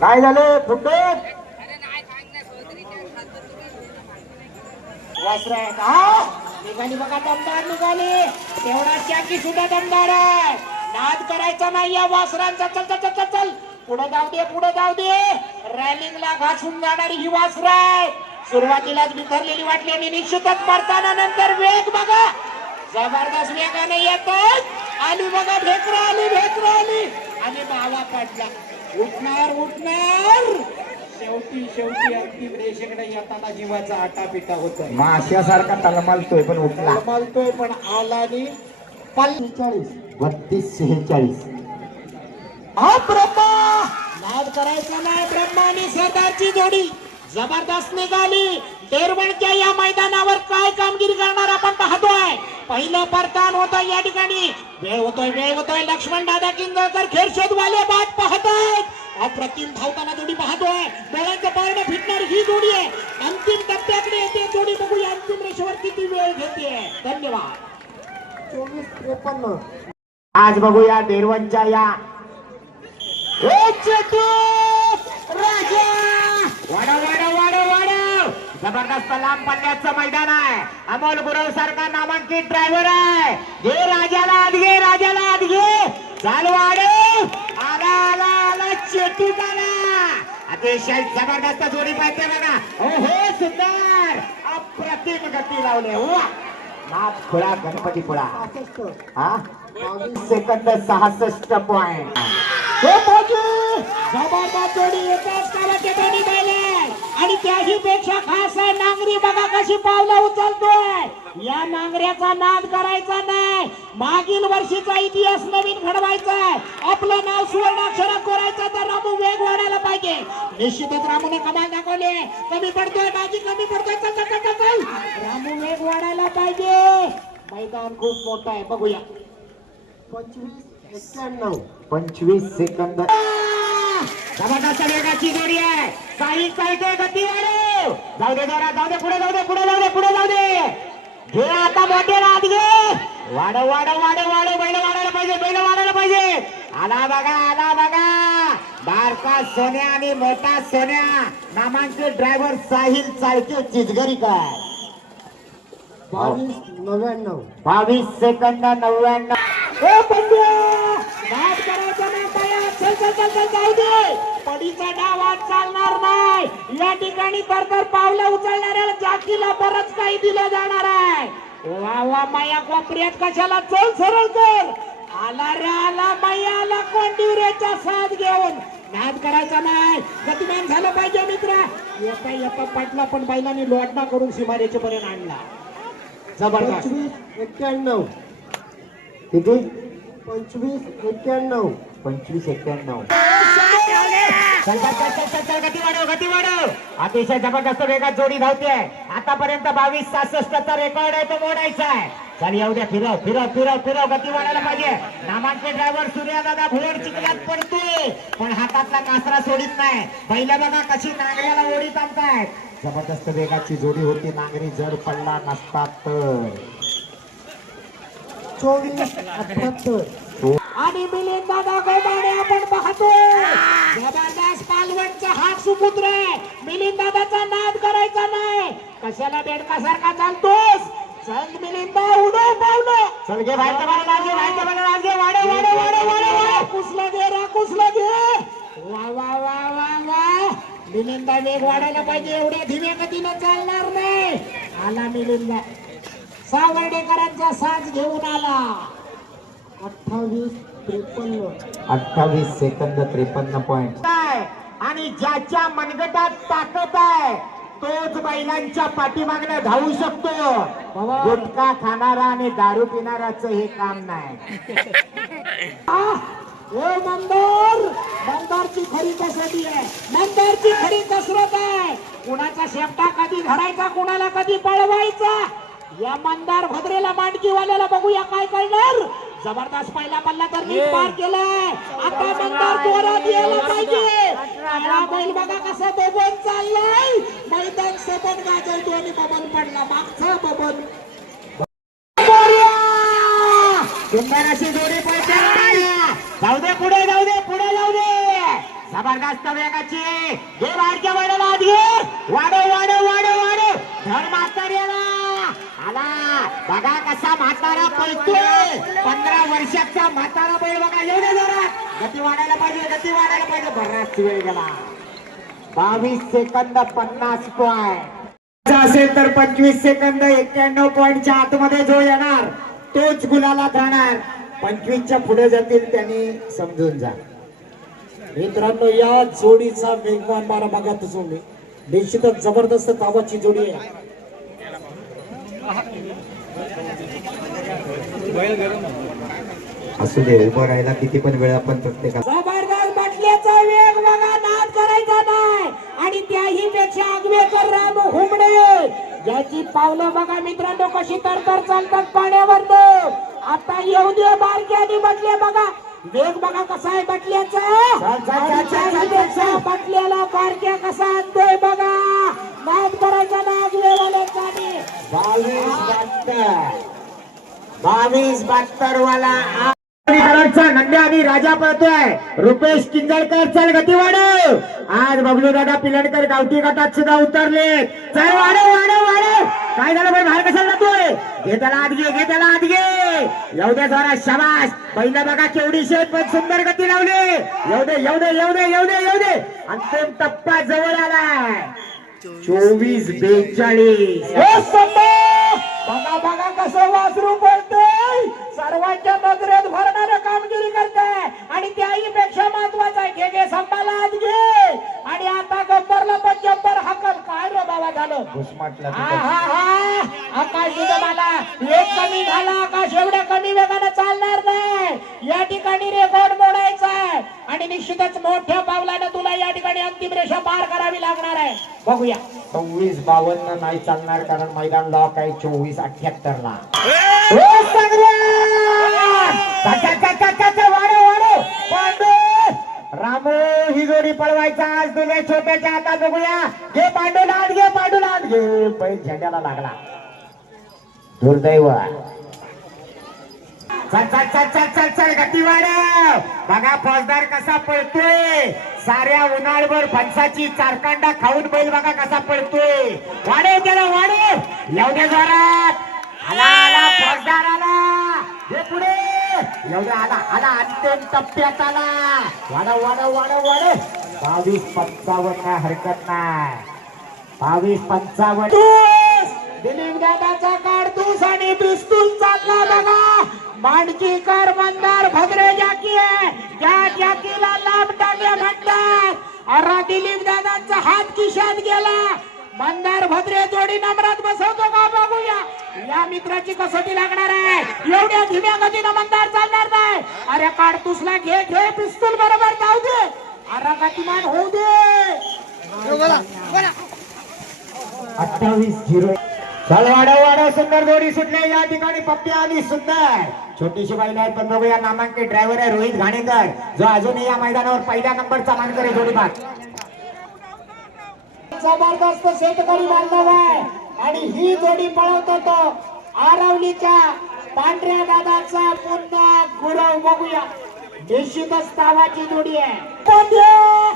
काय झालं? फुटत निघाली बघा दमदार निघाली. तेवढा चॅकी सुद्धा दमदार आहे. नाद करायचा नाही या वासरांचा. चल चल चल चल चल. पुढे जाऊ दे पुढे जाऊ दे. रॅलिंगला घासून जाणारी ही वासर आहे. सुरुवातीलाच बिथरलेली वाटली आणि निश्चितच पडताना नंतर वेग बघा. जबरदस्त वेगाने येतात आली बघा भेकर आली भेकर आली आणि मावा पडला. उठणार उठणार. शेवटी शेवटी रेषेकडे येताना जीवाचा आटापिटा होत माश्यासारखा तलमलतोय पण उठला. पण आला आणि पंचेचाळीस बत्तीस शेहेचाळीस हा ब्रह्मा! नाद करायचा नाही ब्रह्मा आणि सरदारची जोडी. जबरदस्त निघाली. डेरवणच्या या मैदानावर काय कामगिरी करणार आपण पाहतोय पहिलं परतान होतं या ठिकाणी. वेळ होतोय वेळ होतोय. लक्ष्मण दादा किंजळकर खेळ शोधवाले बाट पाहतायत. अप्रतिम धावताना जोडी पाहतोय. डोळ्यांचं पारणं फिटणार ही जोडी आहे. अंतिम टप्प्याकडे येते जोडी. बघूया अंतिम रेषेवर किती वेळ घेते. धन्यवाद. चोवीस त्रेपन्न. आज बघूया देरवनच्या या. हे चेतू राजा! वाडव जबरदस्त लांब पल्ल्याचं मैदान आहे. अमोल गुरव सारखा नामांकित ड्रायव्हर आहे. घे राजाला आत घे राजाला आत घे. चालू आडे आला आला आला चेटू आला अतिशय जबरदस्त जोडी पाहिजे बघा. हो हो सुंदर. अप्रतिम गती लावले. हो नाथ खुळा गणपती खुळा हा? सेकंद सहासष्ट पॉइंट जबरदस्त जोडी एकाच कामाचे दोन्ही आणि त्याही पेक्षा खास आहे नांगरी बघा कशी पावलं उचलतोय. या नांगऱ्याचा नाद करायचा नाही. मागील वर्षीचा इतिहास नवीन घडवायचा आहे. आपलं नाव सुवर्णाक्षरात कोरायचं तर रामू वेग वाढायला पाहिजे. निश्चितच रामूने कमाल दाखवले. कमी पडतोय बाजी कमी पडतोय चल, चल चल. रामू वेग वाढायला पाहिजे. मैदान खूप मोठं आहे बघूया. पंचवीस एक्क्याण्णव. पंचवीस सेकंद. जबरदस्त वेगाची जोडी आहे. काही चालते गती वाढव जाऊ दे जरा जाऊ दे पुढे जाऊ दे पुढे जाऊ दे पुढे जाऊ दे. घे आता मोठे रात घे. वाढव वाढव वाढव वाढव बैल वाढायला पाहिजे बैल वाढायला पाहिजे. आला बघा आला बघा. बारका सोन्या आणि मोठा सोन्या. नामांकित ड्रायव्हर साहिल चाळके चिचगरी काय बावीस नव्याण्णव. बावीस सेकंद नव्याण्णव ए पंड्या नाद करायचा नाही तयार जाऊ दे? पडीचा डाव आज चालणार नाही. या ठिकाणी तर तर पावलं उचलणाऱ्याला जाकीला बरंच काही दिलं जाणार आहे. वा वा माया कोपऱ्यात कशाला? चल सरळ कर आला रे आला माया आला कोंडिवरेचा साथ घेऊन. नाद करायचा नाही. गतिमान झालं पाहिजे मित्र. येता येता पाटला पण बैलांनी लोटणा करून शिमारेचे पर्यंत आणला. जबरदस्त. एक्क्याण्णव. किती पंचवीस एक्क्याण्णव. पंचवीस एक्क्याण्णव. चल चल चल चल चल चल गती वाढव गती वाढव. अतिशय जबरदस्त वेगात जोडी धावते आतापर्यंत बावीस सहासष्टचा रेकॉर्ड आहे तो मोडायचा आहे. चल येऊ द्या फिरव फिरव फिरव फिरव गती वाढायला पाहिजे. नामांकित ड्रायव्हर सूर्यदादा भुवड चिखलात पडतोय. पण हातातला कासरा सोडित नाही. पहिल्या बघा कशी नांगऱ्याला ओढीत आणतायत जबरदस्त वेगाची जोडी होती नांगरी जर पडला नसता तर. चोवीस अठ्याहत्तर आणि मिलिंद दादा आपण पाहतोय जबरदस्त पालवटचा हात सुपुत्र आहे. मिलिंद दादाचा नाद करायचा नाही. कशाला बेडकासारखा चालतोस? चल मिलिंदा उडव पावलं. चल घे बाहेरचं बाहेर वाढव वाढव वाढव वाढव वाढव कुसला घे रा कुसला घे वा वा वा वा वा. मिलिंदा वेग वाढायला पाहिजे. एवढ्या धीम्या गतीनं चालणार नाही. आला मिलिंदा. सावर्डेकरांचा साज घेऊन आला. अठ्ठावीस अठ्ठावीस सेकंद त्रेपन्न पॉइंट आणि ज्याच्या मनगटात ताकद आहे तोच बैलांच्या पाठीमागनं धावू शकतो. गुटखा खाणारा आणि दारू पिणाऱ्याचं हे काम नाही. हे मंदार! मंदारची खरी कसरती आहे. मंदारची खरी कसरत आहे. कुणाचा शेपटा कधी धरायचा कुणाला कधी पळवायचा? या मंदार भद्रेला मांडकीवाल्याला बघूया काय करणार. जबरदस्त पहिला पल्ला तर नीट पार केलाय. आता मंदार जोरात यायला पाहिजे. काळा बैल बघा कसा बबन चाललाय. मैदान सबन गाजवतो आणि बबन पडला. मागचा बबन. सुंदर अशी जोडी पडते पुढे जाऊ दे पुढे जाऊ दे. जबरदस्त वेगाची. हे बारक्या वाड्याला आत घे वाढव वाढव वाढव. वाढव धर म्हातार याला. आला. बघा कसा म्हातारा पळतोय. पंधरा म्हातारा बैल बघा येऊ दे जरा गती वाढायला पाहिजे गती वाढायला पाहिजे. बराच वेळ गेला. बावीस सेकंद पन्नास पॉईंट असेल तर पंचवीस सेकंद एक्क्याण्णव पॉईंटच्या आतमध्ये जो येणार तोच गुलाला जाणार. पंचवीसच्या पुढे जातील त्यांनी समजून जा. मित्रांनो या जोडीचा वेगवान मारा बघा तुम्ही निश्चितच जबरदस्त तावाची जोडी आहे. बैल गरम असू दे उभं राहायला किती पण वेळ आपण प्रत्येकाला जबरदस्त बटल्याचा वेग बघा नाद करायचा नाही. आणि त्याही पेक्षा आगवेकर राम हुमडे. याची पावलं बघा मित्रांनो कशी तरतर चालतात पाण्यावर आता येऊ दे बारक्याने बटले बघा. वेग बघा कसा आहे बटल्याचा. आणि बटल्याला बारक्या कसा आणतोय बघा. नाद करायचा ना आगवेवाल्याचा बावीस बहात्तर. बावीस बहात्तर वाला नंद्या आणि राजा पळतोय. रुपेश किंजळकर चल गती वाढव आज बबलू दादा पिलणकर गावठी गटात सुद्धा उतरले. चल वाढव वाढव वाढव काय झालं पण बाहेर कशाला जातोय? घे त्याला आत घे घे त्याला आत घे. येऊ दे जरा शबाश पहिलं बघा केवढी शेत पण सुंदर गती लावली. येऊ दे येऊ दे येऊ दे येऊ दे येऊ दे. अंतिम टप्पा जवळ आलाय. चोवीस बेचाळीस. बघा बघा कसं वासरू पण सर्वांच्या नजरेत भरणारं कामगिरी करते. आणि त्याही पेक्षा महत्वाचं आहे घे घे संभाला आत घे. आणि आता गब्बरला पण जब्बर हकल. काय रे बाबा झालं? हा हा हा. आकाश मला. वेग कमी झाला आकाश एवढ्या कमी वेगानं चालणार नाही. या ठिकाणी रेकॉर्ड मोडायचा आहे. आणि निश्चितच मोठ्या पावलानं तुला या ठिकाणी अंतिम रेषा पार करावी लागणार आहे. बघूया. सव्वीस बावन्न नाही चालणार कारण मैदान लॉक आहे चोवीस अठ्याहत्तर ला रामू ही जोडी पळवायचा आज तुझ्या छोट्याच्या हातात बघूया. घे पांडू लाट घे पांडू लाट घे. बैल झेंड्याला लागला. दुर्दैव. चल चल चल चल चल चल गती वाढव बघा फौजदार कसा पळतोय. साऱ्या उन्हाळभर फणसाची चारकांडा खाऊन बैल बघा कसा पळतोय. वाढव त्याला वाढव. एवढ्या जोरात. आला आला फौजदार आला. हे पुढे. एवढ्या आला आला अंतिम टप्प्यात आला वाढव वाढव वाढव वाढव बावीस पंचावन्न हरकत नाही. बावीस पंचावन्न. दिलीप दादाचा कारतूस आणि पिस्तूल चालला बघा मांडकीकर मंदार भद्रे जाकी आहे. त्या जाकीला लाभ टाकले म्हणतात. अरे दिलीप दादांचा हात किशात गेला. मंदार भद्रे जोडी नम्रात बसवतो का बघूया. मित्राची कसोटी लागणार आहे. एवढ्या धीम्या गतीनं मंदार चालणार नाही. अरे कारतूसला घे घे पिस्तूल बरोबर जाऊ दे. अरे गतिमान होऊ दे. अठ्ठावीस झिरो. चल वाढव वाढव. सुंदर जोडी सुटले. या ठिकाणी पप्पी आली सुंदर. छोटीशी बैल आहेत पण बघूया नामांकित ड्रायव्हर आहे रोहित घाणेकर. जो अजूनही या मैदानावर पहिल्या नंबरचा मानकर आहे जोडीबाग जबरदस्त शेतकरी बांधव आहे. आणि ही जोडी पळवतो तो. आरवलीच्या पांढऱ्या दादाचा पुन्हा गुरव बघूया. निश्चितच तावाची जोडी आहे. पांड्या!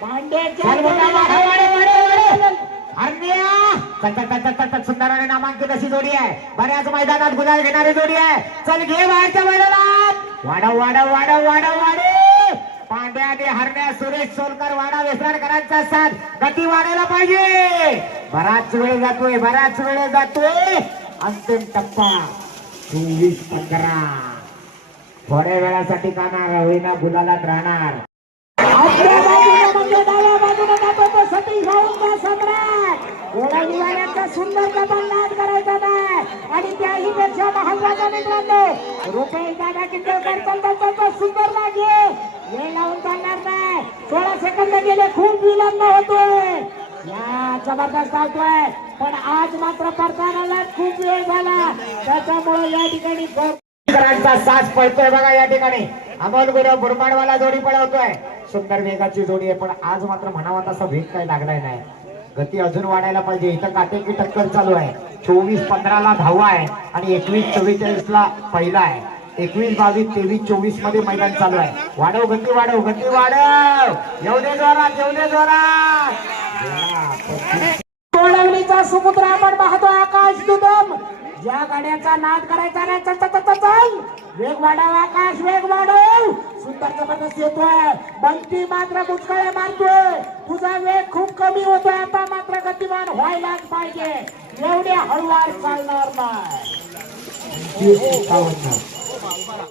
पांड्याच्या चल मोठा वाढव, वाढव, वाढव, वाढव. जोडीला- हरण्या! चल, चल, चल, चल, चल, सुंदर आणि नामांकित अशी जोडी आहे. बऱ्याच मैदानात गुलाल घेणारी जोडी आहे. चल घे बाहेरच्या मैदानात. वाढव वाढव वाढव वाढव वाढव. पांड्या आणि हरण्या सुरेश सोलकर वाडा वेसरकरांचा साथ. गती वाढायला पाहिजे. बराच वेळ जातोय बराच वेळ जातोय. अंतिम टप्पा चोवीस पंधरा थोड्या वेळासाठी काणार होईना गुलालात राहणार. सुंदर कपाल करायचा नाही. आणि त्याही पेक्षा महत्त्वाचा मित्रांनो रुपये दादा किंजळकर चालता सुंदर लागे वेळ लावून चालणार नाही. सोळा सेकंद गेले खूप विलंब होतोय. या जबरदस्त धावतोय. पण आज मात्र परतानाला खूप वेळ झाला. त्याच्यामुळे या ठिकाणी साज पळतोय बघा या ठिकाणी. अमोल गुरव बुरमाडवाला जोडी पळवतोय. सुंदर वेगाची जोडी आहे पण आज मात्र म्हणावा तसा वेग काही लागलाय नाही. गती अजून वाढायला पाहिजे. इथं काटेकी टक्कर चालू आहे. चोवीस पंधरा ला धावा आहे आणि एकवीस चव्वेचाळीस ला पहिला आहे. एकवीस बावीस तेवीस चोवीसमध्ये मैदान चालू आहे. वाढव गती वाढव गती वाढव. येऊ दे जोरात येऊ दे जोरात. कोळवलीचा समुद्र आपण पाहतो आकाश दुदम. ज्या गाड्यांचा नाद करायचा नाही चल चल चल चल वेग वाढव आकाश वेग वाढव. सुंदर जबरदस्त येतोय. बंटी मात्र बुचकळे मारतोय. तुझा वेग खूप कमी होतोय. आता मात्र गतिमान व्हायलाच पाहिजे. एवढे हळूवार चालणार नाही.